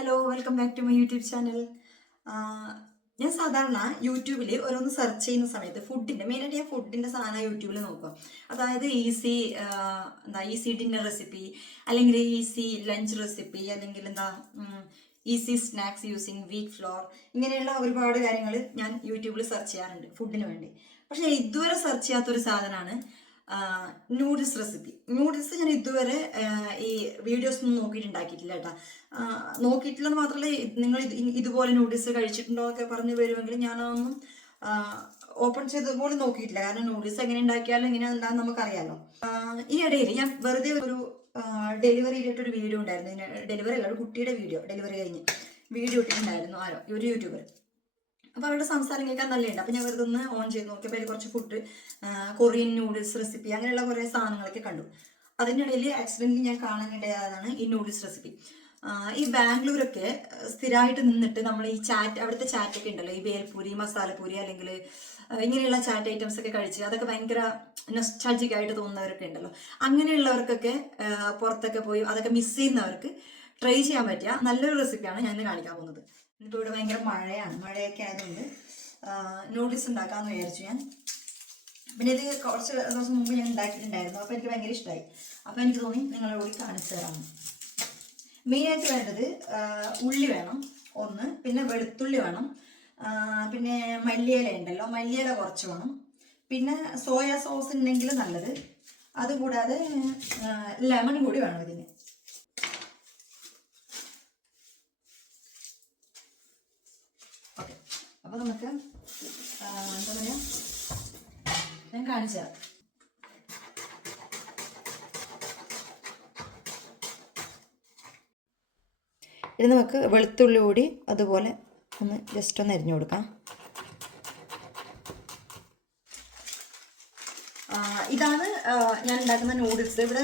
Hello welcome back to my YouTube channel ഞാൻ സാധാരണ യൂട്യൂബിൽ ഓരോന്ന് സെർച്ച് ചെയ്യുന്ന സമയത്ത് ഫുഡിന്റെ മെയിനായിട്ട് ഞാൻ ഫുഡിന്റെ സാധനം യൂട്യൂബിൽ നോക്കും. അതായത് ഈസി എന്താ ഈസി ഡിന്നർ റെസിപ്പി അല്ലെങ്കിൽ ഈസി ലഞ്ച് റെസിപ്പി അല്ലെങ്കിൽ എന്താ easy snacks using wheat flour ഇങ്ങനെയുള്ള ഒരുപാട് കാര്യങ്ങൾ ഞാൻ യൂട്യൂബിൽ സെർച്ച് ചെയ്യാറുണ്ട് ഫുഡിന് വേണ്ടി. പക്ഷേ ഇതുവരെ സെർച്ച് ചെയ്യാത്തൊരു സാധനമാണ് നൂഡിൽസ് റെസിപ്പി നൂഡിൽസ് ഞാൻ ഇതുവരെ ഈ വീഡിയോസ് ഒന്നും നോക്കിയിട്ടുണ്ടാക്കിയിട്ടില്ല കേട്ടോ. നോക്കിയിട്ടില്ലെന്ന് മാത്രമല്ല നിങ്ങൾ ഇത് ഇതുപോലെ നൂഡിൽസ് കഴിച്ചിട്ടുണ്ടോ ഒക്കെ പറഞ്ഞു വരുമെങ്കിൽ ഞാനതൊന്നും ഓപ്പൺ ചെയ്തതുപോലെ നോക്കിയിട്ടില്ല. കാരണം നൂഡിൽസ് എങ്ങനെ ഉണ്ടാക്കിയാലും എങ്ങനെ എന്താണെന്ന് നമുക്കറിയാലോ. ഈ ഇടയിൽ ഞാൻ വെറുതെ ഒരു ഡെലിവറി ചെയ്തിട്ടൊരു വീഡിയോ ഉണ്ടായിരുന്നു. ഡെലിവറി അല്ല ഒരു കുട്ടിയുടെ വീഡിയോ ഡെലിവറി കഴിഞ്ഞ് വീഡിയോ ഇട്ടിട്ടുണ്ടായിരുന്നു ആരോ ഒരു യൂട്യൂബർ അപ്പോൾ അവരുടെ സംസാരം കേൾക്കാൻ നല്ലതുണ്ട് അപ്പോൾ ഞാൻ വെറുതെ ഒന്ന് ഓൺ ചെയ്ത് നോക്കിയപ്പോൾ അതിൽ കുറച്ച് ഫുഡ് കൊറിയൻ നൂഡിൽസ് റെസിപ്പി അങ്ങനെയുള്ള കുറേ സാധനങ്ങളൊക്കെ കണ്ടു. അതിനിടയിൽ ആക്സിഡന്റലി ഞാൻ കാണാനിടയായതാണ് ഈ നൂഡിൽസ് റെസിപ്പി ഈ ബാംഗ്ലൂരൊക്കെ സ്ഥിരമായിട്ട് നിന്നിട്ട് നമ്മൾ ഈ ചാറ്റ് അവിടുത്തെ ചാറ്റൊക്കെ ഉണ്ടല്ലോ. ഈ ബേൽപൂരി മസാലപ്പൂരി അല്ലെങ്കിൽ ഇങ്ങനെയുള്ള ചാറ്റ് ഐറ്റംസ് ഒക്കെ കഴിച്ച് അതൊക്കെ ഭയങ്കര നൊസ്റ്റാൾജിക് ആയിട്ട് തോന്നുന്നവരൊക്കെ ഉണ്ടല്ലോ. അങ്ങനെയുള്ളവർക്കൊക്കെ പുറത്തൊക്കെ പോയി അതൊക്കെ മിസ് ചെയ്യുന്നവർക്ക് ട്രൈ ചെയ്യാൻ പറ്റിയ നല്ലൊരു റെസിപ്പിയാണ് ഞാൻ ഇന്ന് കാണിക്കാൻ പോകുന്നത്. ഇന്നിപ്പോൾ ഇവിടെ ഭയങ്കര മഴയാണ്. മഴയൊക്കെ ആയതുകൊണ്ട് നൂഡിൽസ് ഉണ്ടാക്കാമെന്ന് വിചാരിച്ചു ഞാൻ. പിന്നെ ഇത് കുറച്ച് ദിവസം മുമ്പ് ഞാൻ ഉണ്ടാക്കിയിട്ടുണ്ടായിരുന്നു. അപ്പോൾ എനിക്ക് ഭയങ്കര ഇഷ്ടമായി അപ്പോൾ എനിക്ക് തോന്നി നിങ്ങളെ കൂടി കാണിച്ചു തരാമെന്ന് മെയിനായിട്ട് വേണ്ടത് ഉള്ളി വേണം. ഒന്ന് പിന്നെ വെളുത്തുള്ളി വേണം. പിന്നെ മല്ലിയില ഉണ്ടല്ലോ. മല്ലിയില കുറച്ച് വേണം. പിന്നെ സോയാ സോസ് ഉണ്ടെങ്കിൽ നല്ലത്. അതുകൂടാതെ ലെമൺ കൂടി വേണം ഇതിന്. അപ്പോൾ നമുക്ക് എന്താ പറയുക ഞാൻ കാണിച്ചു തരാം. ഇത് നമുക്ക് വെളുത്തുള്ളി കൂടി അതുപോലെ ഒന്ന് ജസ്റ്റ് ഒന്ന് അരിഞ്ഞു കൊടുക്കാം. ഇതാണ് ഞാൻ ഉണ്ടാക്കുന്ന നൂഡിൽസ് ഇവിടെ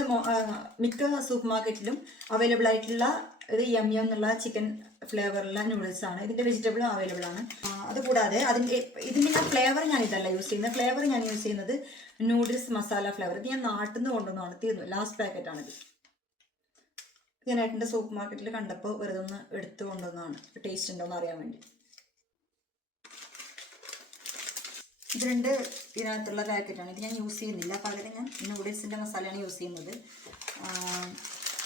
മിക്ക സൂപ്പർ മാർക്കറ്റിലും അവൈലബിൾ ആയിട്ടുള്ള യം യം എന്നുള്ള ചിക്കൻ ഫ്ലേവറുള്ള ആണ്. ഇതിന്റെ വെജിറ്റബിൾ അവൈലബിൾ ആണ്. അതുകൂടാതെ അതിന്റെ ഇതിന്റെ ഞാൻ ഫ്ലേവർ ഞാൻ ഇതല്ല യൂസ് ചെയ്യുന്നത്. ഫ്ലേവർ ഞാൻ യൂസ് ചെയ്യുന്നത് നൂഡിൽസ് മസാല ഫ്ലേവർ ഇത് ഞാൻ നാട്ടിൽ നിന്ന് കൊണ്ടുവന്നതാണ് തീർന്നു ലാസ്റ്റ് ആണിത്. ഞാൻ ഏട്ടന്റെ സൂപ്പർ മാർക്കറ്റിൽ കണ്ടപ്പോൾ വെറുതെ ഒന്ന് എടുത്തു കൊണ്ടുവന്നതാണ്. ടേസ്റ്റ് ഉണ്ടോ എന്ന് അറിയാൻ വേണ്ടി. ഇത് രണ്ട് ഇതിനകത്തുള്ള പാക്കറ്റാണ് ഇത് ഞാൻ യൂസ് ചെയ്യുന്നില്ല. പകരം ഞാൻ നൂഡിൽസിന്റെ മസാലയാണ് യൂസ് ചെയ്യുന്നത്.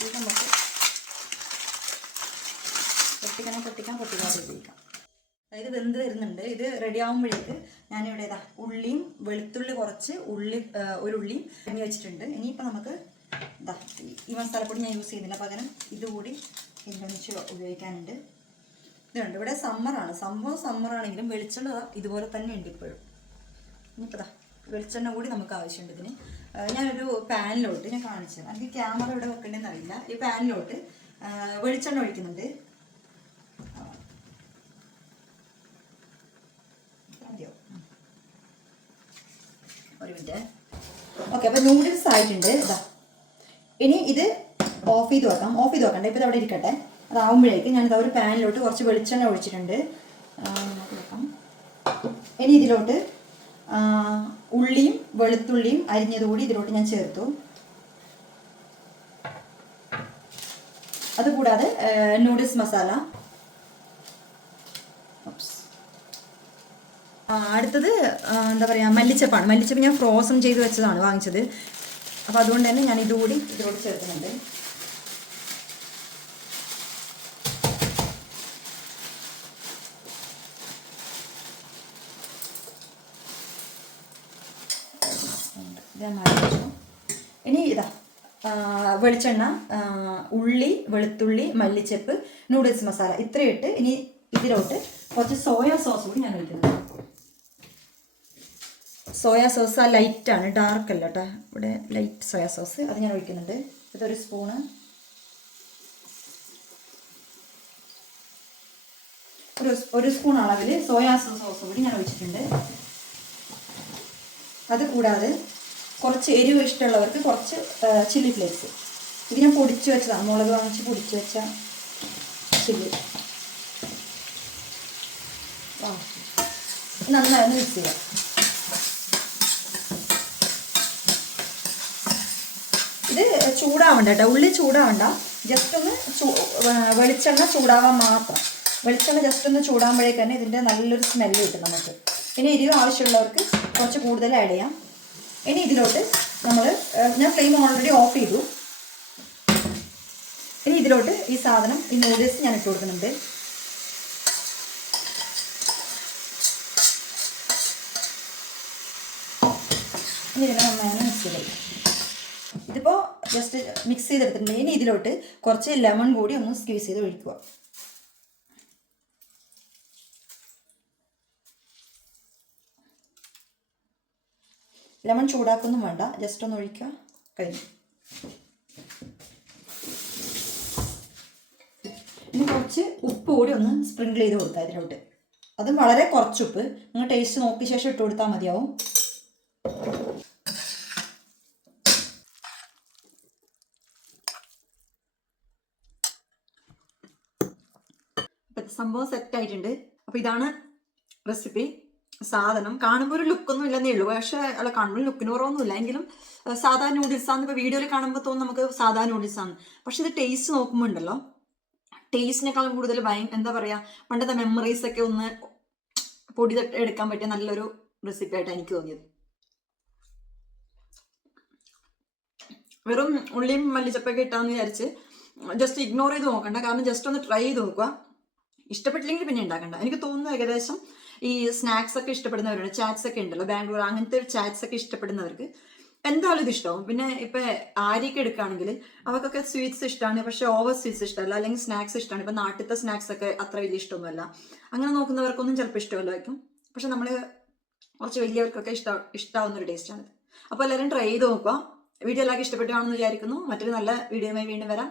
ഇത് നമുക്ക് പൊട്ടിക്കണം പൊട്ടിക്കാൻ പൊട്ടിക്കാതെ ഉപയോഗിക്കാം. അതായത് വെന്ത് വരുന്നുണ്ട്. ഇത് റെഡി ആകുമ്പോഴേക്ക് ഞാനിവിടെ ഇതാ ഉള്ളിയും വെളുത്തുള്ളി കുറച്ച് ഉള്ളി ഒരു ഉള്ളിയും അരിഞ്ഞ് വെച്ചിട്ടുണ്ട്. ഇനിയിപ്പോൾ നമുക്ക് ഇതാ ഈ- മസാലപ്പൊടി ഞാൻ യൂസ് ചെയ്യുന്നില്ല. പകരം ഇതുകൂടി ഇൻഡോനേഷ്യ ഉപയോഗിക്കാനുണ്ട്. ഇതുണ്ട്. ഇവിടെ സമ്മറാണ് സംഭവം സമ്മറാണെങ്കിലും വെളിച്ചെണ്ണ ഇതുപോലെ തന്നെ ഉണ്ട് ഇപ്പോഴും. ഇനിയിപ്പോൾ വെളിച്ചെണ്ണ കൂടി നമുക്ക് ആവശ്യമുണ്ട് ഇതിന്. ഞാനൊരു പാനിലോട്ട് ഞാൻ കാണിച്ചത് എനിക്ക് ക്യാമറ ഇവിടെ വെക്കേണ്ടതെന്നറിയില്ല ഈ പാനിലോട്ട് വെളിച്ചെണ്ണ ഒഴിക്കുന്നുണ്ട്. ഒരു മിനിറ്റ്. ഓക്കെ അപ്പോൾ നൂഡിൽസ് ആയിട്ടുണ്ട്. ഇതാ ഇനി ഇത് ഓഫ് ചെയ്ത് വെക്കാം. ഓഫ് ചെയ്ത് വെക്കണ്ട. ഇപ്പോൾ ഇത് അവിടെ ഇരിക്കട്ടെ. അതാവുമ്പോഴേക്ക് ഞാനിത് ഒരു പാനിലോട്ട് കുറച്ച് വെളിച്ചെണ്ണ ഒഴിച്ചിട്ടുണ്ട്. വെക്കാം. ഇനി ഇതിലോട്ട് ഉള്ളിയും വെളുത്തുള്ളിയും അരിഞ്ഞതുകൂടി ഇതിലോട്ട് ഞാൻ ചേർത്തു. അതുകൂടാതെ നൂഡിൽസ് മസാല Oops. ആ, അടുത്തത് എന്താ പറയുക മല്ലിച്ചപ്പാണ്. മല്ലിച്ചപ്പ് ഞാൻ ഫ്രോസൺ ചെയ്ത് വെച്ചതാണ് വാങ്ങിച്ചത്. അപ്പോൾ അതുകൊണ്ട് തന്നെ ഞാൻ ഇതുകൂടി ഇതിലോട് ചേർക്കുന്നുണ്ട്. ഇനി ഇതാ വെളിച്ചെണ്ണ ഉള്ളി വെളുത്തുള്ളി മല്ലിച്ചപ്പ് നൂഡിൽസ് മസാല ഇത്രയും ഇട്ട് ഇനി ഇതിലോട്ട് കുറച്ച് സോയാ സോസ് കൂടി ഞാൻ ഒഴിക്കുന്നുണ്ട്. സോയ സോസ് ആ ആണ് ഡാർക്ക് അല്ല കേട്ടോ ഇവിടെ ലൈറ്റ് സോയാ സോസ്. അത് ഞാൻ ഒഴിക്കുന്നുണ്ട്. ഇതൊരു സ്പൂണ് ഒരു ഒരു സ്പൂൺ അളവിൽ സോയാ സോസ് കൂടി ഞാൻ ഒഴിച്ചിട്ടുണ്ട്. അത് കൂടാതെ കുറച്ച് എരിവ് ഇഷ്ടമുള്ളവർക്ക് കുറച്ച് ചില്ലി ഫ്ലേക്സ് ഇത് ഞാൻ പൊടിച്ച് വെച്ചതാണ് മുളക് വാങ്ങിച്ച് പൊടിച്ച് വെച്ച ചില്ലി നന്നായിരുന്നു മിക്സ് ചെയ്യാം. ഇത് ചൂടാവണ്ട കേട്ടോ. ഉള്ളി ചൂടാവണ്ട. ജസ്റ്റ് ഒന്ന് ചൂ- വെളിച്ചെണ്ണ ചൂടാവാൻ മാത്രം. വെളിച്ചെണ്ണ ജസ്റ്റ് ഒന്ന് ചൂടാകുമ്പോഴേക്ക് തന്നെ ഇതിന്റെ നല്ലൊരു സ്മെല്ല് കിട്ടും നമുക്ക്. ഇനി എരിവ് ആവശ്യമുള്ളവർക്ക് കുറച്ച് കൂടുതൽ ആഡ് ചെയ്യാം. ഇനി ഇതിലോട്ട് നമ്മൾ ഞാൻ ഫ്ലെയിം ഓൾറെഡി ഓഫ് ചെയ്തു. ഇനി ഇതിലോട്ട് ഈ സാധനം ഈ നൂഡിൽസ് ഞാൻ ഇട്ട് കൊടുക്കുന്നുണ്ട്. ഇനി ഇതിനെ നന്നായി മിക്സ് ചെയ്ത് ഇതിപ്പോൾ ജസ്റ്റ് മിക്സ് ചെയ്തെടുത്തിട്ടുണ്ട്. ഇനി ഇതിലോട്ട് കുറച്ച് ലെമൺ കൂടി ഒന്ന് സ്ക്യൂസ് ചെയ്ത് ഒഴിക്കുക. ലെമൺ ചൂടാക്കൊന്നും വേണ്ട. ജസ്റ്റ് ഒന്ന് ഒഴിക്കുക. കഴിഞ്ഞു. ഇനി കുറച്ച് ഉപ്പ് കൂടി ഒന്ന് സ്പ്രിങ്കിൾ ചെയ്ത് കൊടുക്കുക ഇതിലോട്ട്. അതും വളരെ കുറച്ച് ഉപ്പ്. നിങ്ങൾ ടേസ്റ്റ് നോക്കിയ ശേഷം ഇട്ട് കൊടുത്താൽ മതിയാവും. സംഭവം സെറ്റ് ആയിട്ടുണ്ട്. അപ്പൊ ഇതാണ് റെസിപ്പി സാധനം കാണുമ്പോൾ ഒരു ലുക്കൊന്നും ഇല്ലെന്നേ ഉള്ളൂ. പക്ഷെ അല്ല കാണുമ്പോൾ ലുക്കിന് കുറവൊന്നുമില്ല. എങ്കിലും സാധാ നൂഡിൽസ് ആണ് ഇപ്പോൾ വീഡിയോയിൽ കാണുമ്പോൾ തോന്നും നമുക്ക് സാധാ നൂഡിൽസ് ആണ് പക്ഷെ ഇത് ടേസ്റ്റ് നോക്കുമ്പോൾ ഉണ്ടല്ലോ. ടേസ്റ്റിനേക്കാളും കൂടുതൽ ഭയ എന്താ പറയാ പണ്ടത്തെ മെമ്മറീസ് ഒക്കെ ഒന്ന് പൊടി എടുക്കാൻ പറ്റിയ നല്ലൊരു റെസിപ്പി ആയിട്ട് എനിക്ക് തോന്നിയത്. വെറും ഉള്ളിയും മല്ലിച്ചപ്പൊക്കെ ഇട്ടാന്ന് വിചാരിച്ച് ജസ്റ്റ് ഇഗ്നോർ ചെയ്ത് നോക്കണ്ട. കാരണം ജസ്റ്റ് ഒന്ന് ട്രൈ ചെയ്ത് നോക്കുക. ഇഷ്ടപ്പെട്ടില്ലെങ്കിൽ പിന്നെ ഉണ്ടാക്കണ്ട. എനിക്ക് തോന്നുന്നു ഏകദേശം ഈ സ്നാക്സ് ഒക്കെ ഇഷ്ടപ്പെടുന്നവരുണ്ട്. ചാറ്റ്സ് ഒക്കെ ഉണ്ടല്ലോ ബാംഗ്ലൂർ അങ്ങനത്തെ ഒരു ചാറ്റ്സ് ഒക്കെ ഇഷ്ടപ്പെടുന്നവർക്ക് എന്തായാലും ഇത് ഇഷ്ടമാവും. പിന്നെ ഇപ്പൊ ആര്യക്ക് എടുക്കുകയാണെങ്കിൽ അവർക്കൊക്കെ സ്വീറ്റ്സ് ഇഷ്ടമാണ് പക്ഷെ ഓവർ സ്വീറ്റ്സ് ഇഷ്ടമല്ല അല്ലെങ്കിൽ സ്നാക്സ് ഇഷ്ടമാണ്. ഇപ്പൊ നാട്ടിലത്തെ സ്നാക്സ് ഒക്കെ അത്ര വലിയ ഇഷ്ടമൊന്നുമല്ല. അങ്ങനെ നോക്കുന്നവർക്കൊന്നും ചിലപ്പോൾ ഇഷ്ടമല്ലായിരിക്കും. പക്ഷെ നമ്മൾ കുറച്ച് വലിയവർക്കൊക്കെ ഇഷ്ട ഇഷ്ടമാവുന്ന ഒരു ടേസ്റ്റാണ് അപ്പോൾ എല്ലാവരും ട്രൈ ചെയ്ത് നോക്കുക. വീഡിയോ എല്ലാവർക്കും ഇഷ്ടപ്പെട്ടു കാണുമെന്ന് വിചാരിക്കുന്നു. മറ്റൊരു നല്ല വീഡിയോയുമായി വീണ്ടും വരാം.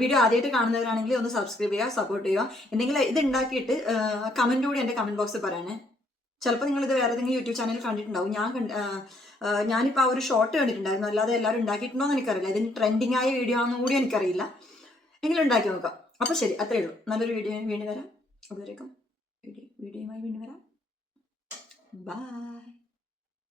വീഡിയോ ആദ്യമായിട്ട് കാണുന്നവരാണെങ്കിൽ ഒന്ന് സബ്സ്ക്രൈബ് ചെയ്യുക സപ്പോർട്ട് ചെയ്യുക. എന്തെങ്കിലും ഇത് ഉണ്ടാക്കിയിട്ട് കമന്റ് എന്റെ കമന്റ് ബോക്സിൽ പറയണേ. ചിലപ്പോൾ നിങ്ങൾ ഇത് വേറെ ഏതെങ്കിലും യൂട്യൂബ് ചാനൽ കണ്ടിട്ടുണ്ടാവും. ഞാൻ ഞാനിപ്പോൾ ആ ഒരു ഷോർട്ട് കണ്ടിട്ടുണ്ടായിരുന്നു. അല്ലാതെ എല്ലാവരും ഉണ്ടാക്കിയിട്ടുണ്ടോ എന്ന് എനിക്കറിയില്ല ഇതിന് ട്രെൻഡിങ് ആയ വീഡിയോ ആണെന്ന് കൂടി എനിക്കറിയില്ല. എങ്കിലും ഉണ്ടാക്കി നോക്കാം. അപ്പോൾ ശരി അത്രയേ ഉള്ളൂ. നല്ലൊരു വീഡിയോ വീണ്ടും വരാം. അതുവരേക്കും വീഡിയോ വീഡിയോയുമായി വീണ്ടും വരാം. ബൈ